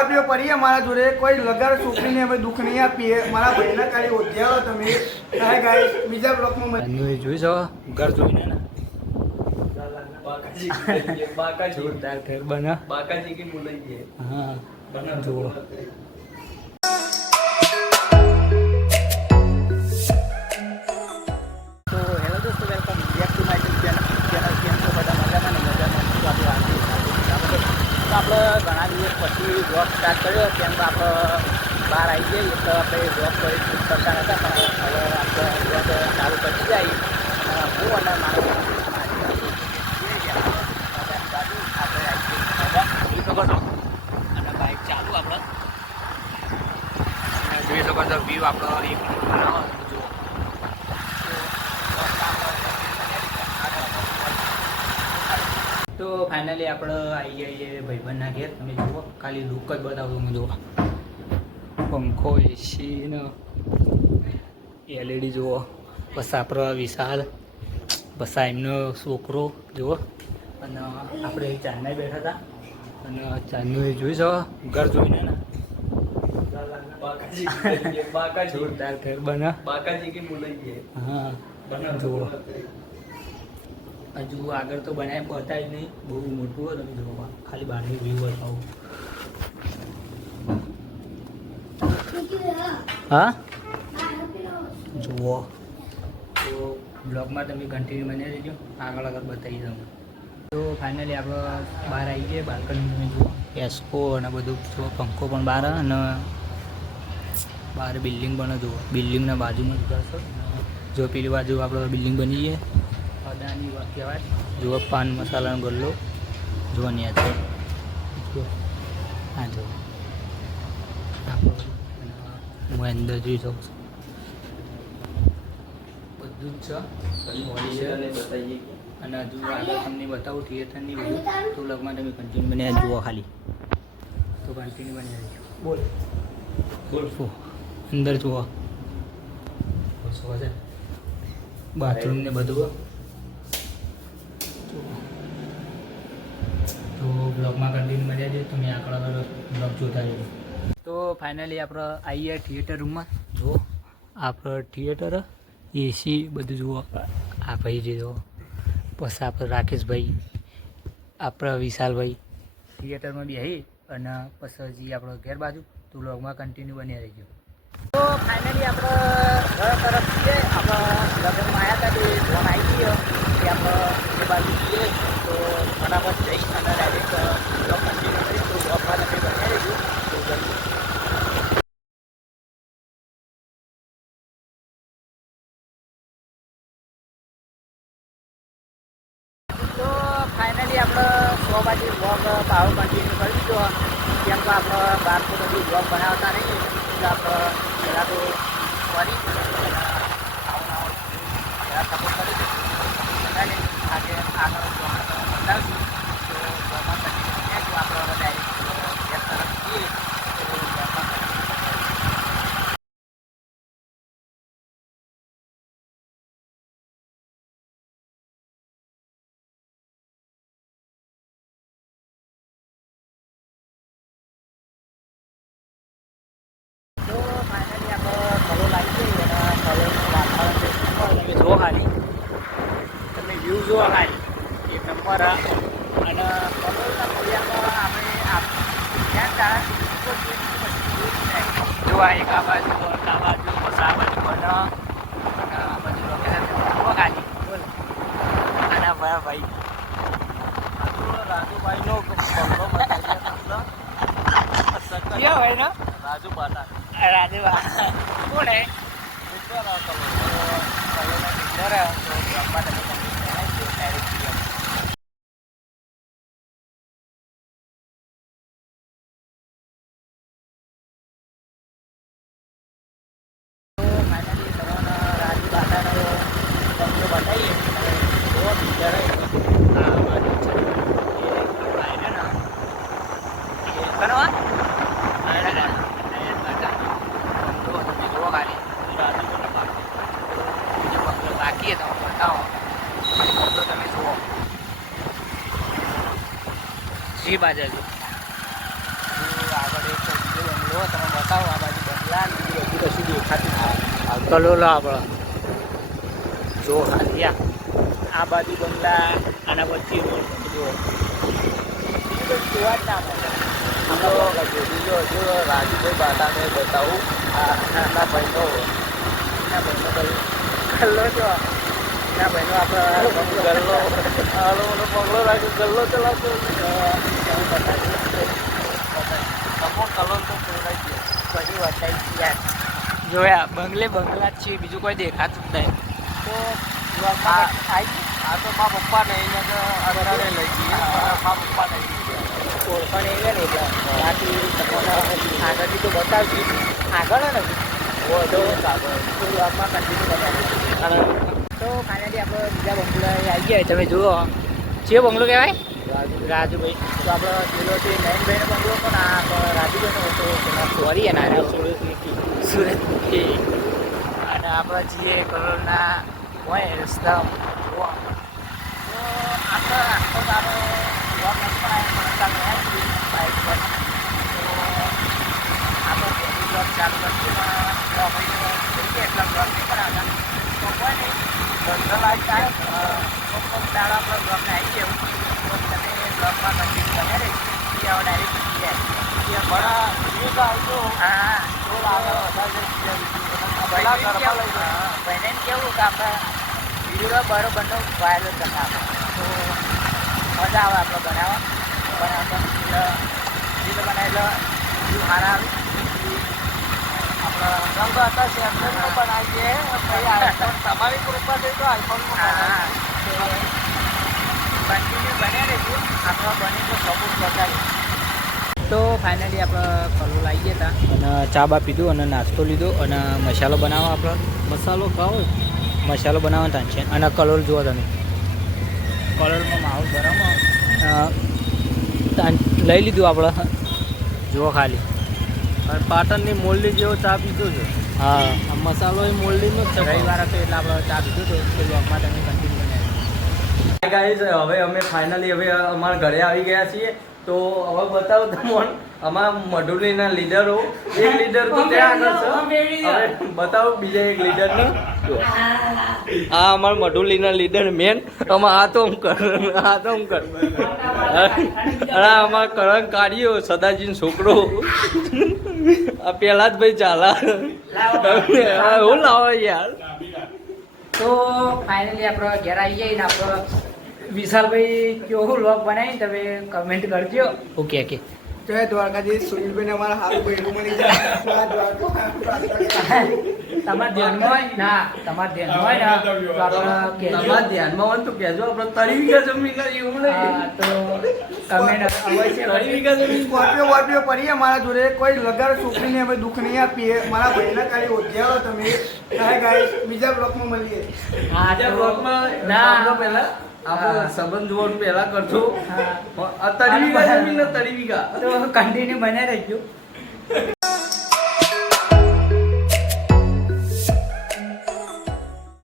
Scorpio પડી મારા જોડે કોઈ લગાડ છોકરીને અમે દુઃખ નહીં આપીએ મારા ભાઈના કાળી ઓધ્યાવો તમે હાય ગાઈસ બીજા બ્લોકમાં જોઈ છો ઘર જોઈને ને જોરદાર ઘર બના બાકાજી की मुलगी है હા बना જુઓ તો હેલો દોસ્તો welcome back to my channel કેમ છો બધા મજામાં ને મજામાં તો આપણે આજે તો આપણે ઘણા દિવસ પછી બ્લોગ સ્ટાર્ટ કર્યો કેમ તો આપણે બહાર આવી જઈએ એટલે આપણે બ્લોગ કરી કરતા હતા પણ હવે આપણે બ્લોગ ચાલુ કરી જાય હું અને મારો અને બાઇક ચાલુ આપણે જોઈ શકો છો વ્યૂ આપણો એક બનાવો જુઓ તો ફાઇનલી આપણે આવી જઈએ ભાઈબંધના ઘેર તમે જુઓ ખાલી લુક જ બતાવું તમે જુઓ પંખો એસી ને એલઈડી જુઓ બસ આપણો વિશાલ બસ એમનો છોકરો જુઓ અને આપણે ચાંદના બેઠા હતા અને ચાંદનું એ જોઈ શકો ઘર જોઈને ને જોરદાર ઘર બના बाकाजी की मुलगी है હા बना જુઓ હજુ આગળ તો બનાવી બતાવી જ નહીં બહુ મોટું હોય તમે જુઓ ખાલી બહારનું વ્યૂ બતાવું હા જુઓ તો બ્લોગમાં તમે કન્ટિન્યુ બની રહેજો આગળ આગળ બતાવી દઉં તો ફાઇનલી આપણે બહાર આવી ગઈએ બાલ્કની તમે જુઓ એસ્કો અને બધું જુઓ પંખો પણ બહાર અને બહાર બિલ્ડિંગ પણ જુઓ બિલ્ડિંગના બાજુમાં જ ઘર છે જો પેલી બાજુ આપણે બિલ્ડિંગ બની છે અદાની કહેવાય જુઓ પાન મસાલાનો ગલ્લો જુઓ ત્યાં છે જુઓ હા જુઓ હું અંદર જોઈ શકું છું બધું જ છે મોડી છે बताइए અને હજુ આગળ તમને બતાવું થિયેટરની બધું તો લગમાં તમે કન્ટિન્યુ બને જુઓ ખાલી તો કન્ટિન્યુ બની રહેજો બોલ બોલ શું અંદર જુઓ શું છે બાથરૂમ ને બધું તો બ્લોગમાં કન્ટિન્યુ બની રહેજો તમે આગળ આગળ બ્લોગ જોતા રહેજો તો ફાઇનલી આપણે આવીએ થિયેટર રૂમમાં જુઓ આપણે થિયેટર એસી બધું જુઓ આ ભાઈ જે જુઓ પછી આપણે રાકેશભાઈ આપણે વિશાલભાઈ થિયેટરમાં બેસી અને પછી હજી આપણો ઘેર બાજુ તો બ્લોગમાં કન્ટિન્યુ બની રહીજો તો ફાઇનલી આપણે ઘર તરફ છીએ આપણે લગ્નમાં આવ્યા હતા તે ફોન આવી ગયો કે આપણે એ બાજુ છીએ તો ફટાફટ જઈ અને ડાયરેક્ટ બ્લોગ કન્ટિન્યુ કરી તો બ્લોગમાં તમે બની રહીજો તો જલ્દી તો ફાઇનલી આપણે 100 બાજુ બ્લોગ પાવ કન્ટિન્યુ કરી દીધો કેમ કે આપણે બહાર તો બધી બ્લોગ બનાવતા નહીં એટલે આપણે પહેલાં તો કરી પહેલાં સપોર્ટ કરી દઈશું આજે આગળ બનાવીશું તો બ્લોગમાં કન્ટિન્યુ કરીશું આપણે ડાયરેક્ટ ઘેર તરફ જઈએ તો બ્લોગમાં તો ફાઇનલી આપણે ફલો લાગી જઈએ અને ફલોનું વાતાવરણ તમે જુઓ ખાલી તમે વ્યૂ જુઓ ખાલી એક નંબર અને ફલોના ફળિયામાં આપણે ક્યાં જોવા એક આ બાજુ આ બાજુ પછી આ બાજુ પણ આ બાજુ લોકેશન જુઓ ખાલી બોલ આના ભાઈ રાજુભાઈનો ફલો બતાવી ભાઈ ને રાજુ બાટા રાજુ કોણ હે બાકી તો બતાવો તો તમે જુઓ જી બાજુ આગળ એક કલોલ આપણો જો હાલિયા આ બાજુ બંગલા આના વચ્ચે રોડ જો જોવા જ ના મળે. જો રાજુભાઈ બાટાને બતાવું આ ભાઈનો કલ્લો જો એના ભાઈનો આપણે ગલ્લો બંગલો રાખ્યો ગલ્લો ચલાવતો બધું બતાવી યાર જોયા બંગલા જ છે બીજું કોઈ દેખાતું જ નહીં. તો આ તો મારા પપ્પા નહીં અત્યારે લઈ ગઈ મારા પપ્પા નહીં ઓળખાણ એવી ને એટલે બાકી તમને આગળથી તો બતાવજો આગળ ને બ્લોગમાં કન્ટિન્યુ બતાવીએ. તો ફાઇનલી આપણે બીજા બંગલા આવી ગયા. તમે જુઓ જે બંગલો કહેવાય રાજુભાઈ. તો આપણો પેલો છે નયનભાઈનો બંગલો પણ આ રાજુભાઈનો હતો પેલા સોરી એના સુરતથી અને આપણા જે કરોડના હોય રસ્તા જોવા. તો આપણે આખો તારો બ્લોગ પણ બાઇક પર તો આપણે બ્લોગ ચાલુ કરશું એટલા બ્લોગ નહીં પણ આવતા તો કોઈ નહીં બંધલ આવી જાય કોઈક દાડો આપણો બ્લોગને આવી ગયો તો તમે બ્લોગમાં કન્ટિન્યુ બને રહી એ હવે ડાયરેક્ટ હા ભાઈને કેવું કે આપણે વિડીયો બરોબરનો વાયરલ કરતા તો મજા આવે આપણે બનાવતા વિડીયો બનાવેલો વ્યૂ સારા આવે આપણે રંગ હતા સેમસંગનો બનાવીએ તમારી કૃપાથી તો આઈફોનનો હા કન્ટિન્યુ બને રહેશું આપણે બની તો સપોર્ટ બતાવીએ. તો ફાઇનલી આપણે કલોલ આવી ગયા હતા અને ચા બા પીધું અને નાસ્તો લીધો અને મસાલો બનાવવા આપણે મસાલો ખાવો મસાલો બનાવવા છે અને કલોલ જુઓ તમે કલોલમાં માહોલ બરાબર લઈ લીધું આપણે જુઓ ખાલી અને પાટણની મોલ્ડી જેવો ચા પીધો છે. હા આ મસાલો એ મોલ્ડીનો જ છે. રવિવાર હતો એટલે આપણે ચા પીધું હતું કે બ્લોગમાં તમે કન્ટિન્યુ બનાવી. ગાઈઝ હવે અમે ફાઇનલી હવે અમારા ઘરે આવી ગયા છીએ. તો હવે બતાવો તમને અમારા મઢુલીના લીડરો એક લીડર તો ત્યાં આગળ છે. હવે બતાવો બીજા એક લીડરને. આ અમારા મઢુલીના લીડર મેન આમાં આ તો હું કર અને અમારા કરણ કાઢ્યો સદાજીનો છોકરો આ પેલા જ ભાઈ ચાલા હું લાવો યાર. તો ફાઇનલી આપણે ઘેર આવી જઈએ ને આપણે વિશાલભાઈ કેવો વ્લોગ બનાવી તમે કમેન્ટ કરજો. ઓકે ઓકે જય દ્વારકાધીશ. સુનિલભાઈને અમારા હારું બહેનું મળી જાય. તમારા ધ્યાનમાં હોય ના તમારા ધ્યાનમાં હોય ને તો આપણે કહેજો. તમારા ધ્યાનમાં હોય તો કહેજો આપણે 3 વીઘા જમીન કરી એવું હા, નહીં. તો કમેન્ટ અવશ્ય 3 વીઘા જમીન સ્કોર્પિયો પડીએ મારા જોડે કોઈ લગાડ છોકરીને અમે દુઃખ નહીં આપીએ. મારા ભાઈના કાળી ઓઢિયાળો તમે. હાય ગાઈસ બીજા બ્લોકમાં મળીએ. હા બીજા તો બ્લોકમાં ના સાંભળો પહેલા આપણે સંબંધ જોવાનું પહેલા કરજો. હા. આ 3 વીઘા જમીન ને 3 વીઘા તો કન્ટિન્યુ બને રહેજો.